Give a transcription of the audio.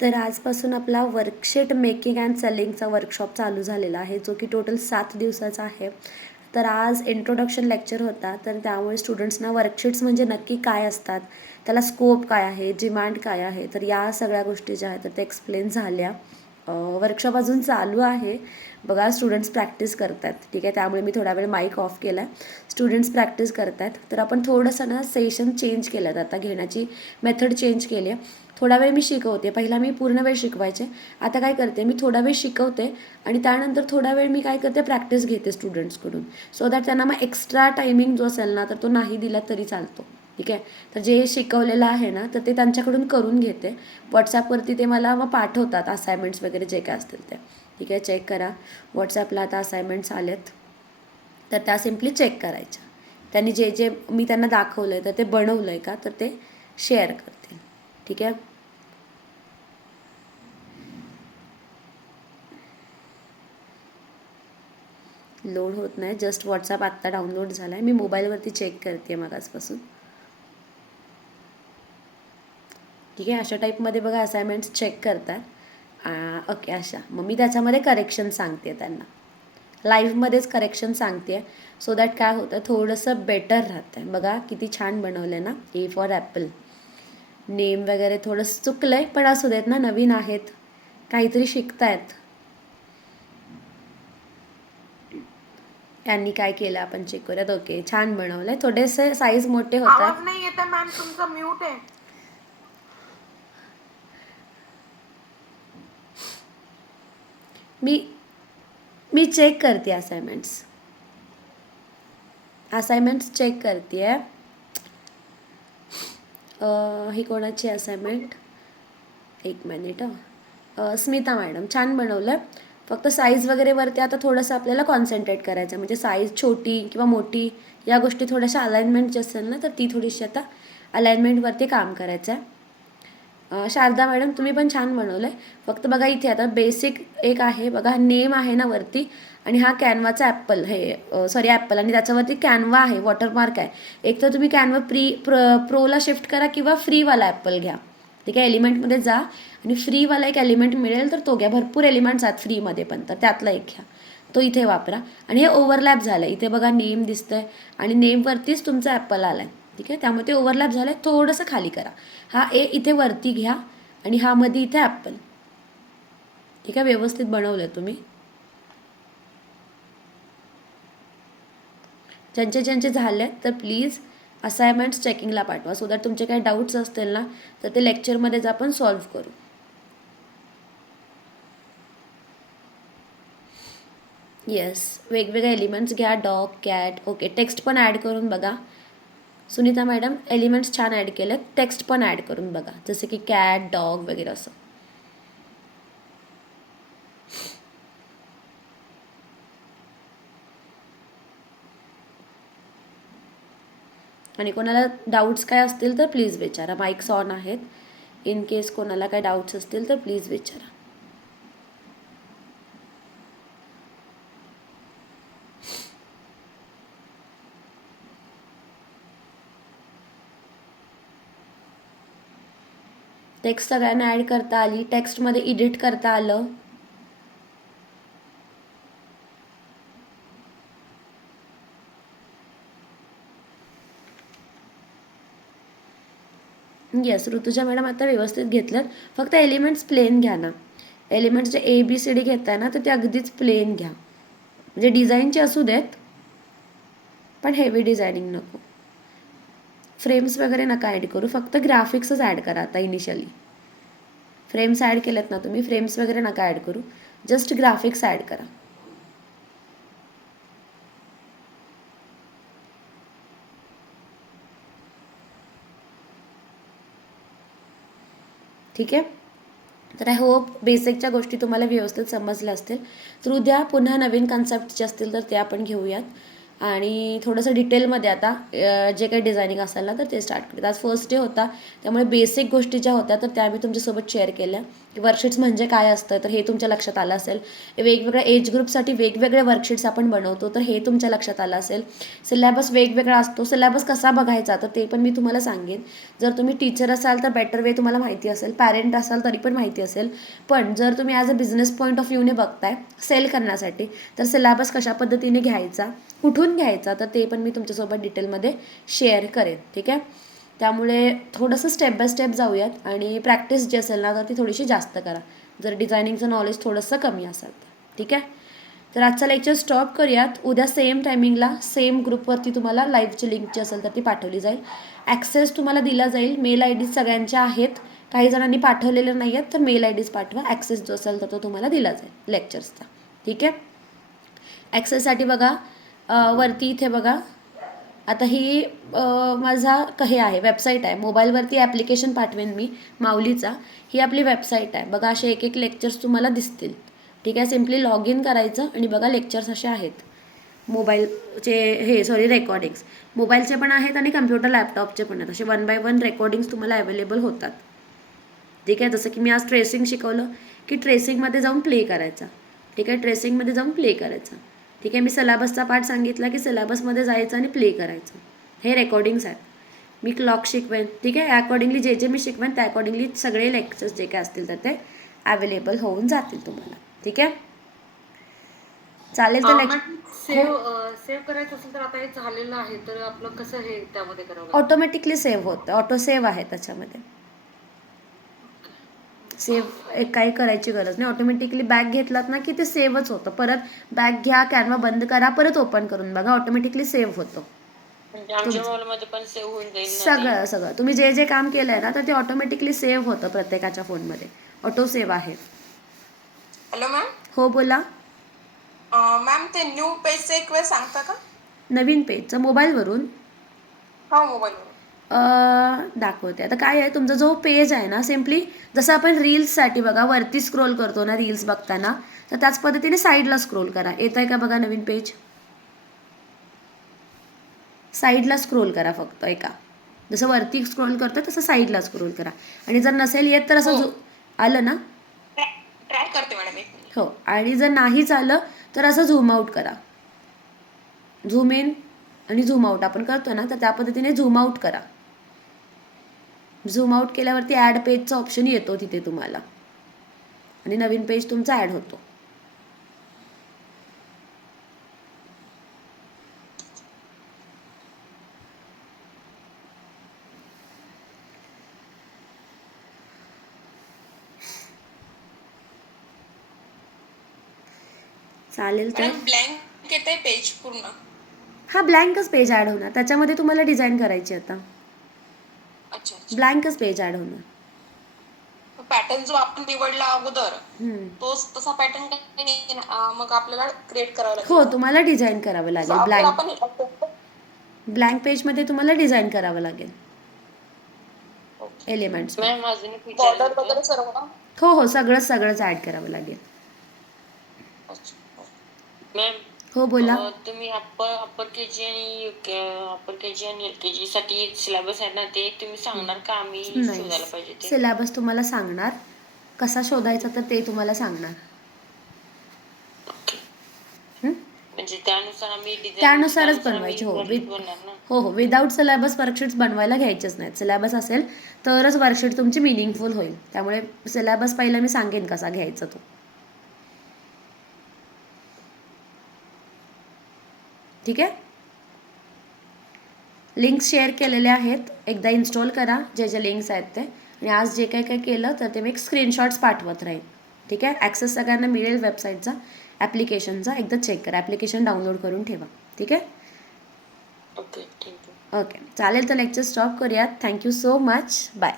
तर आजपासून आपला वर्कशीट मेकिंग अँड सेलिंगचा वर्कशॉप चालू झालेला आहे जो की टोटल सात दिवसाचा आहे. तर आज इंट्रोडक्शन लेक्चर होता तर त्यामुळे स्टुडंट्सना वर्कशीट्स म्हणजे नक्की काय असतात त्याला स्कोप काय आहे डिमांड काय आहे तर या सगळ्या गोष्टी ज्या आहेत तर त्या एक्सप्लेन झाल्या. वर्कशॉप अजून चालू आहे. बघा स्टुडंट्स प्रॅक्टिस करतात. ठीक आहे त्यामुळे मी थोडा वेळ माईक ऑफ केला आहे स्टुडंट्स प्रॅक्टिस करतात. तर आपण थोडंसं ना सेशन चेंज केलं आता घेण्याची मेथड चेंज केली आहे थोडा वेळ मी शिकवते. पहिला मी पूर्ण वेळ शिकवायचे. आता काय करते मी थोडा वेळ शिकवते आणि त्यानंतर थोडा वेळ मी काय करते प्रॅक्टिस घेते स्टुडंट्सकडून सो दॅट त्यांना मग एक्स्ट्रा टायमिंग जो असेल ना तर तो नाही दिला तरी चालतो. ठीक आहे? तर जे शिकवलेलं आहे ना तर ते त्यांच्याकडून करून घेते. व्हॉट्सॲपवरती ते मला मग पाठवतात असायनमेंट्स वगैरे जे काय असतील ते. ठीक आहे? चेक करा. व्हॉट्सॲपला आता असायनमेंट्स आलेत. तर त्या सिम्पली चेक करायच्या. त्यांनी जे जे मी त्यांना दाखवलं आहे तर ते बनवलं आहे का तर ते शेअर करतील. ठीक आहे? लोड होत नाही. जस्ट व्हॉट्सअप आत्ता डाउनलोड झाला आहे मी मोबाईलवरती चेक करते मग आजपासून ठीक आहे? अशा टाईपमध्ये बघा असायनमेंट्स चेक करतात. ओके अशा. मग मी त्याच्यामध्ये करेक्शन सांगते त्यांना. लाईव्हमध्येच करेक्शन सांगते. सो दॅट काय होतं? थोडंसं बेटर राहतं आहे बघा किती छान बनवलं आहे ना? ए फॉर ॲपल नेम वगैरे थोडंसं चुकलं आहे पण असू देत ना? नवीन आहेत. काहीतरी शिकतायत. त्यांनी काय केलं? आपण चेक करूयात. ओके छान बनवलंय. थोडेसे साईज मोठे होतात. नाही येत मॅम तुमचं म्यूट आहे. मी मी चेक करते असाइनमेंट्स असाइनमेंट्स चेक करते. आहे ही कोणाची असाइनमेंट एक मिनिट स्मिता मॅडम छान बनवलं. फक्त साईज वगैरे वरती आता थोडंसं आपल्याला कॉन्सन्ट्रेट करायचं आहे. म्हणजे साईज छोटी किंवा मोठी या गोष्टी थोड्याशा अलाइनमेंट जी असेल ना तर ती थोडीशी आता अलाइनमेंटवरती काम करायचं आहे. शारदा मॅडम तुम्ही पण छान बनवलं आहे फक्त बघा इथे आता बेसिक एक आहे बघा नेम आहे ना वरती आणि हा कॅनवाचा ॲपल हे सॉरी ॲपल आणि त्याच्यावरती कॅनवा आहे वॉटरमार्क आहे. एक तर तुम्ही कॅनवा प्री प्र प्रोला शिफ्ट करा किंवा फ्रीवाला ॲपल घ्या. ठीक आहे? एलिमेंटमध्ये जा आणि फ्रीवाला एक एलिमेंट मिळेल तर तो घ्या. भरपूर एलिमेंट्स आहेत फ्रीमध्ये पण तर त्यातला एक घ्या. तो इथे वापरा. आणि हे ओव्हरलॅप झालं आहे इथे बघा नेम दिसतंय आणि नेमवरतीच तुमचा ॲपल आला आहे ठीक आहे? त्यामुळे ते ओव्हरलॅप झालं आहे थोडंसं खाली करा. हा ए इथे वरती घ्या आणि हा मध्ये इथे ॲपल ठीक आहे? व्यवस्थित बनवलं तुम्ही. ज्यांचे ज्यांचे झाले तर प्लीज असाइनमेंट्स चेकिंगला पाठवा. सो दॅट तुमचे काही डाऊट्स असतील ना तर ते लेक्चरमध्येच आपण सॉल्व्ह करू. येस वेगवेगळे एलिमेंट्स घ्या. डॉग कॅट ओके टेक्स्ट पण ॲड करून बघा. सुनीता मॅडम एलिमेंट्स छान ॲड केलेत. टेक्स्ट पण ॲड करून बघा. जसे की कॅट डॉग वगैरे असं. आणि कोणाला डाऊट्स काय असतील तर प्लीज विचारा. माईक्स ऑन आहेत. इन केस कोणाला काय डाऊट्स असतील तर प्लीज विचारा. टेक्स्ट सगळ्यांना ॲड करता आली. टेक्स्टमध्ये एडिट करता आलं. येस ऋतुजा मॅडम आता व्यवस्थित घेतलं फक्त एलिमेंट्स प्लेन घ्या ना. एलिमेंट्स जे ए बी सी डी घेताय ना तर ते अगदीच प्लेन घ्या. म्हणजे डिझाईनचे असू देत पण हेवी डिझायनिंग नको. फ्रेम्स वगैरे नका ॲड करू. फक्त ग्राफिक्सच ॲड करा आता इनिशियली फ्रेम्स ॲड केलेत ना तुम्ही फ्रेम्स वगैरे नका ॲड करू. जस्ट ग्राफिक्स ॲड करा. ठीक आहे? तर आय होप बेसिकच्या गोष्टी तुम्हाला व्यवस्थित समजल्या असतील. तर उद्या पुन्हा नवीन कन्सेप्ट जे असतील तर ते आपण घेऊयात. आणि थोडंसं डिटेलमध्ये आता जे काही डिझायनिंग असेल ना तर ते स्टार्ट करतात आज फर्स्ट डे होता त्यामुळे बेसिक गोष्टी ज्या होत्या तर त्या मी तुमच्यासोबत शेअर केल्या. की वर्कशीट्स म्हणजे काय असतं तर हे तुमच्या लक्षात आलं असेल. वेगवेगळ्या एज ग्रुपसाठी वेगवेगळे वर्कशीट्स आपण बनवतो तर हे तुमच्या लक्षात आलं असेल. सिलेबस वेगवेगळा असतो. सिलेबस कसा बघायचा तर ते पण मी तुम्हाला सांगेन. जर तुम्ही टीचर असाल तर बेटर वे तुम्हाला माहिती असेल. पॅरेंट असाल तरी पण माहिती असेल. पण जर तुम्ही as a business point of व्ह्यूने बघताय सेल करण्यासाठी तर सिलेबस कशा पद्धतीने घ्यायचा? कुठून घ्यायचा तर ते पण मी तुमच्यासोबत डिटेलमध्ये शेअर करेन ठीक आहे? त्यामुळे थोडंसं स्टेप बाय स्टेप जाऊयात आणि प्रॅक्टिस जी असेल ना तर ती थोडीशी जास्त करा. जर डिझायनिंगचं नॉलेज थोडंसं कमी असेल तर ठीक आहे? तर आजचा लेक्चर स्टॉप करूयात. उद्या सेम टायमिंगला सेम ग्रुपवरती तुम्हाला लाईव्हची लिंक जी असेल तर ती पाठवली जाईल. ॲक्सेस तुम्हाला दिला जाईल. मेल आय डी सगळ्यांच्या आहेत. काही जणांनी पाठवलेले नाही आहेत तर मेल आय डीज पाठवा. ॲक्सेस जो असेल तर तो तुम्हाला दिला जाईल लेक्चर्सचा ठीक आहे? ॲक्सेससाठी बघा वरती इथे बघा. आता ही माझा क- हे आहे वेबसाईट आहे. मोबाईलवरती ॲप्लिकेशन पाठवेन मी माऊलीचा. ही आपली वेबसाईट आहे. बघा असे एक एक लेक्चर्स तुम्हाला दिसतील. ठीक आहे? सिम्पली लॉग इन करायचं आणि बघा लेक्चर्स असे आहेत. मोबाईलचे हे सॉरी रेकॉर्डिंग्स मोबाईलचे पण आहेत आणि कम्प्युटर लॅपटॉपचे पण आहेत. असे वन बाय वन रेकॉर्डिंग्स तुम्हाला अवेलेबल होतात. ठीक आहे? जसं की मी आज ट्रेसिंग शिकवलं की ट्रेसिंगमध्ये जाऊन प्ले करायचा. ठीक आहे? ट्रेसिंगमध्ये जाऊन प्ले करायचा. ठीक आहे मी सिलेबसचा पार्ट सांगितला की सिलेबसमध्ये जायचं आणि प्ले करायचं. हे रेकॉर्डिंग्स आहेत. मी क्लॉक शिकवेन. ठीक आहे अकॉर्डिंगली जे जे मी शिकवेन त्या अकॉर्डिंगली सगळे लेक्चर्स जे काय असतील तर ते अवेलेबल होऊन जातील तुम्हाला. ठीक आहे? चालेल तर सेव्ह सेव्ह करायचं असेल तर आता हे झालेलं आहे तर आपलं कसं हे त्यामध्ये करावं? ऑटोमॅटिकली सेव्ह होतं. ऑटो सेव्ह आहे त्याच्यामध्ये. सेव्ह एक काही करायची गरज नाही. ऑटोमॅटिकली बॅग घेतलात ना की ते सेव्हच होतं. परत बॅग घ्या कॅनवा बंद करा परत ओपन करून बघा. ऑटोमॅटिकली सेव्ह होतं. म्हणजे आमच्या मोबाईलमध्ये पण सेव्ह होऊन जाईल ना ते? सगळं सगळं. तुम्ही जे जे काम केलं आहे ना तर ते ऑटोमॅटिकली सेव्ह होतं प्रत्येकाच्या फोनमध्ये ऑटो सेव्ह आहे. हॅलो मॅम हो बोला. मॅम ते न्यू पेजचं एक वेळ सांगता का? नवीन पेजचं मोबाईलवरून हो मोबाईलवर अं, दाखवते. आता काय आहे तुमचा जो पेज आहे ना सिम्पली जसं आपण रील्ससाठी बघा वरती स्क्रोल करतो ना रील्स बघताना तर त्याच पद्धतीने साईडला स्क्रोल करा. येत आहे का बघा नवीन पेज साईडला स्क्रोल करा फक्त एका. जसं वरती स्क्रोल करतो तसं साईडला स्क्रोल करा. आणि जर नसेल येत तर असं जो आलं ना? ट्राय करते मॅडम हो. आणि जर नाहीच आलं तर असं झूम आऊट करा. झूम इन आणि झूम आऊट आपण करतो ना तर त्या पद्धतीने झूम आऊट करा. झूम आऊट केल्यावरती ॲड पेजचा ऑप्शन येतो तिथे तुम्हाला. आणि नवीन पेज तुमचा ॲड होतो. चालेल तर. ब्लँक येते पेज पूर्ण. हा ब्लँकच पेज ॲड होणार. त्याच्यामध्ये तुम्हाला डिझाईन करायची आता. ब्लँकच पेज ॲड होणार. पॅटर्न जो आपण निवडला अगोदर. तोच तसा पॅटर्न काही नाही ना, अं, मग आपल्याला क्रिएट करावा लागेल. हो तुम्हाला डिझाईन करावं लागेल. ब्लँक ब्लँक पेजमध्ये तुम्हाला डिझाईन करावं लागेल. एलिमेंट्स बॉर्डर वगैरे सर्व हो हो सगळंच सगळंच ॲड करावं लागेल. अच्छा. मॅम हो बोला. तुम्ही अप्पर अप्पर के जी आणि अप्पर के जी आणि एल के जी साठी सिलेबस आहे ना ते तुम्ही सांगणार का? आम्ही शोधायला पाहिजे ते. सिलेबस तुम्हाला सांगणार. कसा शोधायचा तर ते तुम्हाला सांगणार? म्हणजे त्यानुसार आम्ही त्यानुसारच बनवायचे. हो हो हो. विदाऊट सिलेबस वर्कशीट्स बनवायला घ्यायचेच नाहीत. सिलेबस असेल तरच वर्कशीट तुमची मिनिंगफुल होईल. त्यामुळे सिलेबस पहिला मी सांगेन कसा घ्यायचा तो. ठीक आहे? लिंक्स शेअर केलेले आहेत. एकदा इन्स्टॉल करा. जे जे लिंक्स आहेत ते. आणि आज जे काही काही केलं तर ते मी एक स्क्रीनशॉट्स पाठवत राहील ठीक आहे? ॲक्सेस सगळ्यांना मिळेल वेबसाईटचा ॲप्लिकेशनचा एकदा चेक करा. ॲप्लिकेशन डाउनलोड करून ठेवा. ठीक आहे? ओके ओके चालेल तर लेक्चर स्टॉप करूयात. Thank you so much bye